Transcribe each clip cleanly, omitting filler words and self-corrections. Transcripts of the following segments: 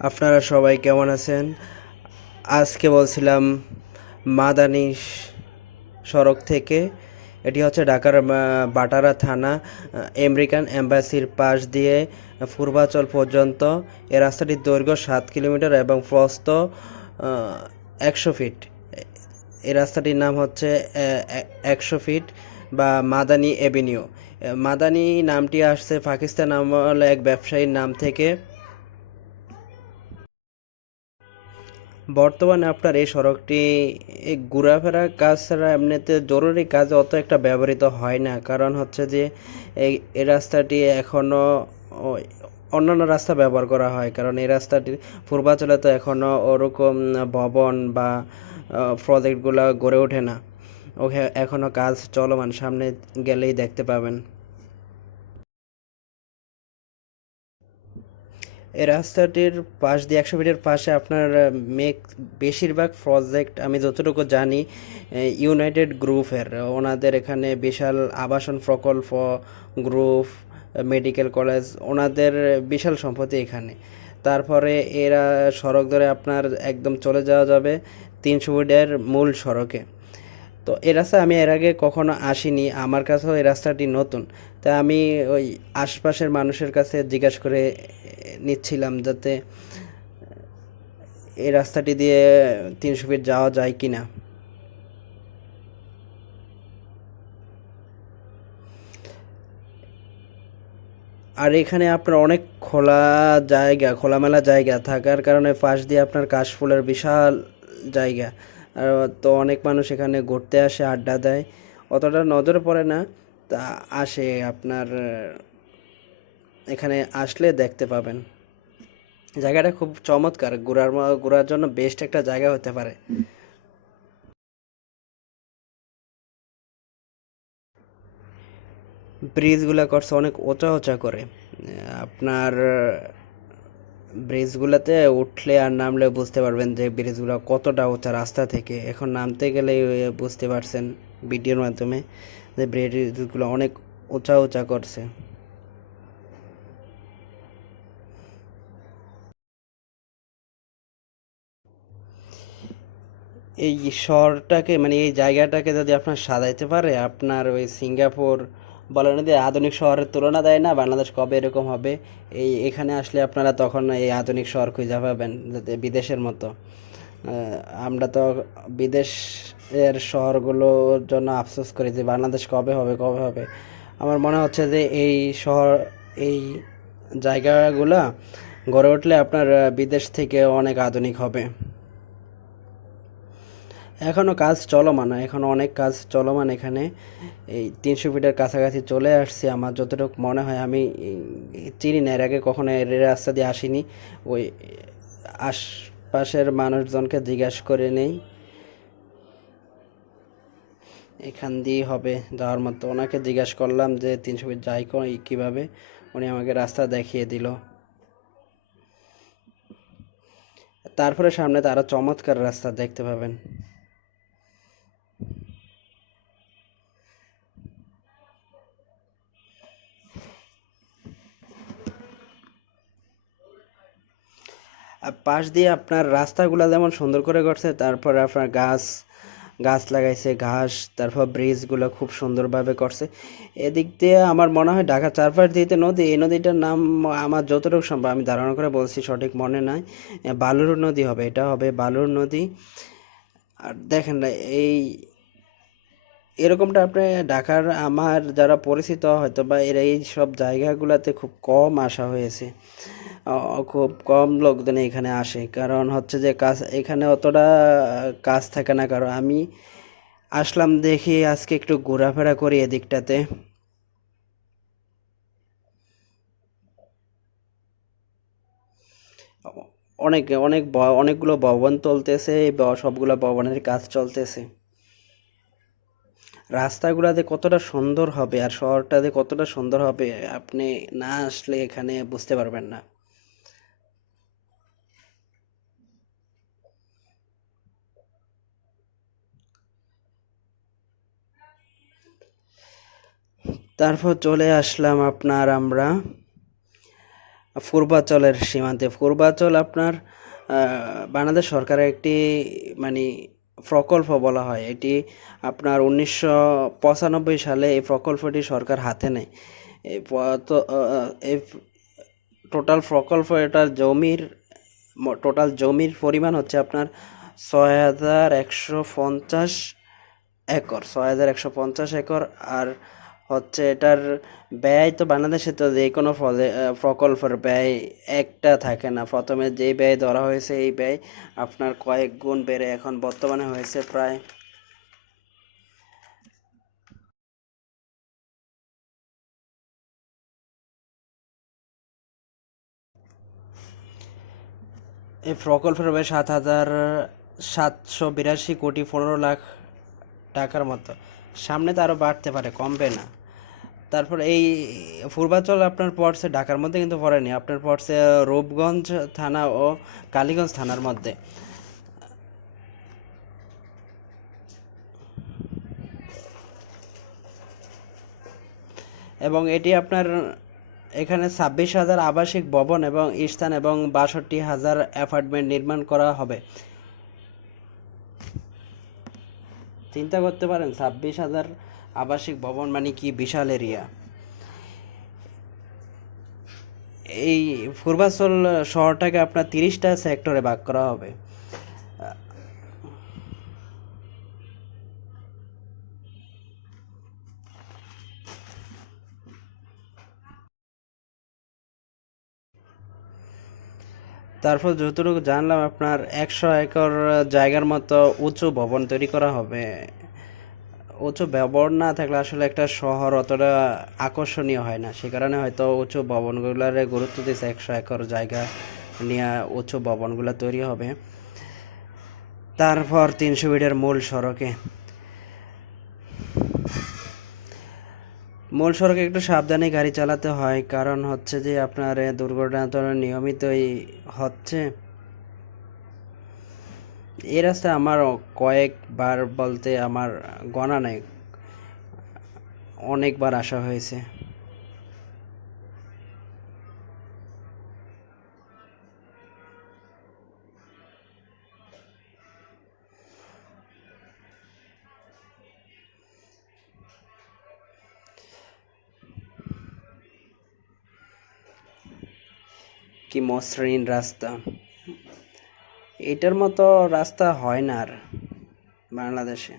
আপনারা সবাই কেমন আছেন? আজকে বলছিলাম মাদানি সড়ক থেকে। এটি হচ্ছে ঢাকার বাটারা থানা, আমেরিকান এম্বাসির পাশ দিয়ে পূর্বাচল পর্যন্ত। এই রাস্তাটির দৈর্ঘ্য 7 কিলোমিটার এবং প্রস্থ 100 ফিট। এই রাস্তাটির নাম হচ্ছে 100 ফিট বা মাদানি এভিনিউ। মাদানি নামটি আসছে পাকিস্তান আমলে এক ব্যবসায়ীর নাম থেকে। বর্তমানে আপনার এই সড়কটি এই ঘোরাফেরার কাজ ছাড়া এমনিতে জরুরি কাজে অত একটা ব্যবহৃত হয় না, কারণ হচ্ছে যে এই রাস্তাটি এখনও অন্যান্য রাস্তা ব্যবহার করা হয়, কারণ এই রাস্তাটির পূর্বাঞ্চলে তো এখনও ওরকম ভবন বা প্রজেক্টগুলো গড়ে ওঠে না। ওকে এখনও কাজ চলমান, সামনে গেলেই দেখতে পাবেন। এই রাস্তাটির পাশ দিয়ে 100 ফিটের পাশে আপনার মেক বেশিরভাগ প্রজেক্ট আমি যতটুকু জানি ইউনাইটেড গ্রুপের, ওনাদের এখানে বিশাল আবাসন প্রকল্প, গ্রুপ, মেডিকেল কলেজ, ওনাদের বিশাল সম্পত্তি এখানে। তারপরে এরা সড়ক ধরে আপনার একদম চলে যাওয়া যাবে 300 ফিটের মূল সড়কে। তো এই রাস্তা আমি এর আগে কখনো আসিনি, আমার কাছেও এই রাস্তাটি নতুন। তাই আমি ওই আশপাশের মানুষের কাছে জিজ্ঞাসা করে নিচ্ছিলাম যাতে এই রাস্তাটি দিয়ে 300 ফিট যাওয়া যায় কি না। আর এখানে আপনার অনেক খোলা জায়গা, খোলামেলা জায়গা থাকার কারণে পাশ দিয়ে আপনার কাশফুলের বিশাল জায়গা। আর তো অনেক মানুষ এখানে ঘুরতে আসে, আড্ডা দেয়, অতটা নজরে পড়ে না। তা আসে আপনার এখানে আসলে দেখতে পাবেন। জায়গাটা খুব চমৎকার, ঘোরার জন্য বেস্ট একটা জায়গা হতে পারে। ব্রিজগুলা করছে অনেক উঁচা উঁচা করে। আপনার ব্রিজগুলোতে উঠলে আর নামলে বুঝতে পারবেন যে ব্রিজগুলো কতটা উঁচা রাস্তা থেকে। এখন নামতে গেলেই বুঝতে পারছেন ভিডিওর মাধ্যমে যে ব্রিজগুলো অনেক উঁচা উঁচা করছে। এই শহরটাকে মানে এই জায়গাটাকে যদি আপনার সাজাইতে পারে, আপনার ওই সিঙ্গাপুর বলেন যে আধুনিক শহরের তুলনা দেয় না, বাংলাদেশ কবে এরকম হবে। এখানে আসলে আপনারা তখন এই আধুনিক শহর খুঁজে পাবেন, যাতে বিদেশের মতো। আমরা তো বিদেশের শহরগুলোর জন্য আফসোস করি যে বাংলাদেশ কবে হবে কবে হবে। আমার মনে হচ্ছে যে এই শহর, এই জায়গাগুলা গড়ে উঠলে আপনার বিদেশ থেকে অনেক আধুনিক হবে। এখনও কাজ চলমান, এখনও অনেক কাজ চলমান এখানে। এই 300 ফিটের কাছাকাছি চলে আসছি আমার যতটুকু মনে হয়। আমি চিনি না, এর আগে কখনো এর রাস্তা দিয়ে আসিনি। ওই আশপাশের মানুষজনকে জিজ্ঞাসা করে নেই, এখান দিয়েই হবে যাওয়ার মতো। ওনাকে জিজ্ঞাসা করলাম যে 300 ফিট যাই কীভাবে, উনি আমাকে রাস্তা দেখিয়ে দিল। তারপরে সামনে তো আরও চমৎকার রাস্তা দেখতে পাবেন। আর পাশ দিয়ে আপনার রাস্তাগুলা যেমন সুন্দর করে করছে, তারপর আপনার গাছ গাছ লাগাইছে, ঘাস, তারপর ব্রিজগুলো খুব সুন্দরভাবে করছে। এদিক দিয়ে আমার মনে হয় ঢাকা চারপাশ দিয়ে নদী, এই নদীটার নাম আমার যতটুকু সম্ভব আমি ধারণা করে বলছি, সঠিক মনে নাই। বালুর নদী হবে, এটা হবে বালুর নদী। আর দেখেন না এই এরকমটা আপনি ঢাকার আমার যারা পরিচিত হয়তো বা এরা এই সব জায়গাগুলোতে খুব কম আসা হয়েছে। খুব কম লোকজন এখানে আসে, কারণ হচ্ছে যে কাজ এখানে অতটা কাজ থাকে না। কারণ আমি আসলাম দেখি আজকে একটু ঘোরাফেরা করি এদিকটাতে। অনেক অনেক অনেকগুলো ভবন চলতেছে, সবগুলো ভবনের কাজ চলতেছে। রাস্তাগুলো যে কতটা সুন্দর হবে আর শহরটা যে কতটা সুন্দর হবে, আপনি না আসলে এখানে বুঝতে পারবেন না। তারপর চলে আসলাম আপনার আমরা পূর্বাঞ্চলের সীমান্তে। পূর্বাঞ্চল আপনার বাংলাদেশ সরকারের একটি মানে প্রকল্প বলা হয়। এটি আপনার 1995 সালে এই প্রকল্পটি সরকার হাতে নেয়। এই এই টোটাল প্রকল্প, এটার টোটাল জমির পরিমাণ হচ্ছে আপনার 6150 একর, 6150 একর। আর হচ্ছে এটার ব্যয় তো বাংলাদেশে তো যে কোনো প্রকল্পের ব্যয় একটা থাকে না। প্রথমে যে ব্যয় ধরা হয়েছে এই ব্যয় আপনার কয়েক গুণ বেড়ে এখন বর্তমানে হয়েছে প্রায় এই প্রকল্পের ব্যয় 7,782,15,00,000 টাকার মতো। সামনে তো আরও বাড়তে পারে, কমবে না। তারপর এই পূর্বাঞ্চল আপনার পড়ছে ঢাকার মধ্যে কিন্তু পড়েনি, আপনার পড়ছে রূপগঞ্জ থানা ও কালীগঞ্জ থানার মধ্যে। এবং এটি আপনার এখানে 26,000 আবাসিক ভবন এবং স্থান এবং 62,000 অ্যাপার্টমেন্ট নির্মাণ করা হবে। চিন্তা করতে পারেন 26,000 আবাসিক ভবন মানে কি বিশাল এরিয়া। এই পূর্বাঞ্চল শহরটাকে আপনার 30টা সেক্টরে ভাগ করা হবে। তারপর যতটুকু জানলাম আপনার 100 একর জায়গার মতো উঁচু ভবন তৈরি করা হবে। উঁচু ভবন না থাকলে আসলে একটা শহর অতটা আকর্ষণীয় হয় না, সে কারণে হয়তো উঁচু ভবনগুলোর গুরুত্ব দিয়েছে। 100 একর জায়গা নিয়ে উঁচু ভবনগুলো তৈরি হবে। তারপর 300 ফিটের মূল সড়কে একটু সাবধানে গাড়ি চালাতে হয়, কারণ হচ্ছে যে আপনার দুর্ঘটনা তো নিয়মিতই হচ্ছে। এই রাস্তায় আমার কয়েকবার বলতে আমার গণা নেই, অনেকবার আসা হয়েছে। কি মসৃণ রাস্তা, এটার মতো রাস্তা হয় না আর বাংলাদেশে।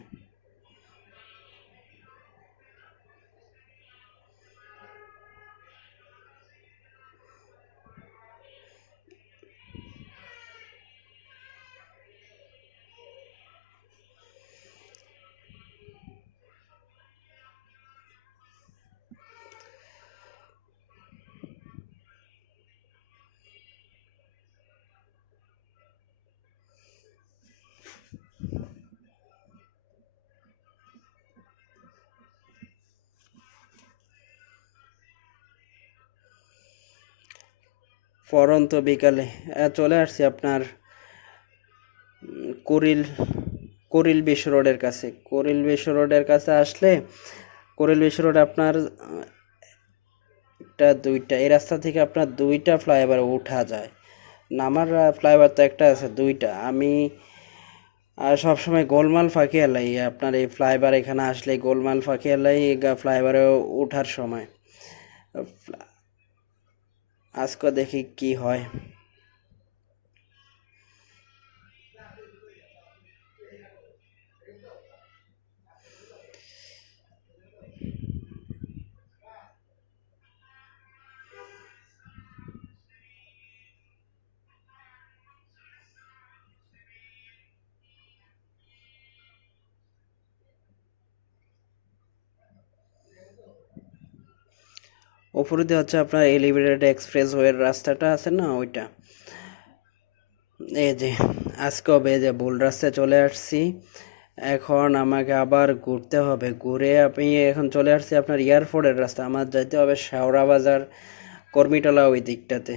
পরন্ত বিকালে চলে আসছি আপনার কুড়িল কুড়িল বিশ্ব রোডের কাছে। কুড়িল বিশ্ব রোডের কাছে আসলে কুড়িল বিশ্ব রোড আপনার একটা দুইটা, এই রাস্তা থেকে আপনার দুইটা ফ্লাইওভার উঠা যায়। নামার ফ্লাইওভার তো একটা আছে, দুইটা। আমি সবসময় গোলমাল ফাঁকি এলাই আপনার এই ফ্লাইওভার এখানে আসলে গোলমাল ফাঁকি এলাই ফ্লাইওভারে ওঠার সময়। আজকে দেখি কি হয়। উপরে দিয়ে হচ্ছে আপনার এলিভেটেড এক্সপ্রেস ওয়ের রাস্তাটা আছে না, ওইটা। এই যে আজকেও যে ভুল রাস্তায় চলে আসছি। এখন আমাকে আবার ঘুরতে হবে, ঘুরে আমি এখন চলে আসছি আপনার এয়ারপোর্টের রাস্তা। আমার যাইতে হবে শেওড়া বাজার, কর্মীটলা, ওই দিকটাতে।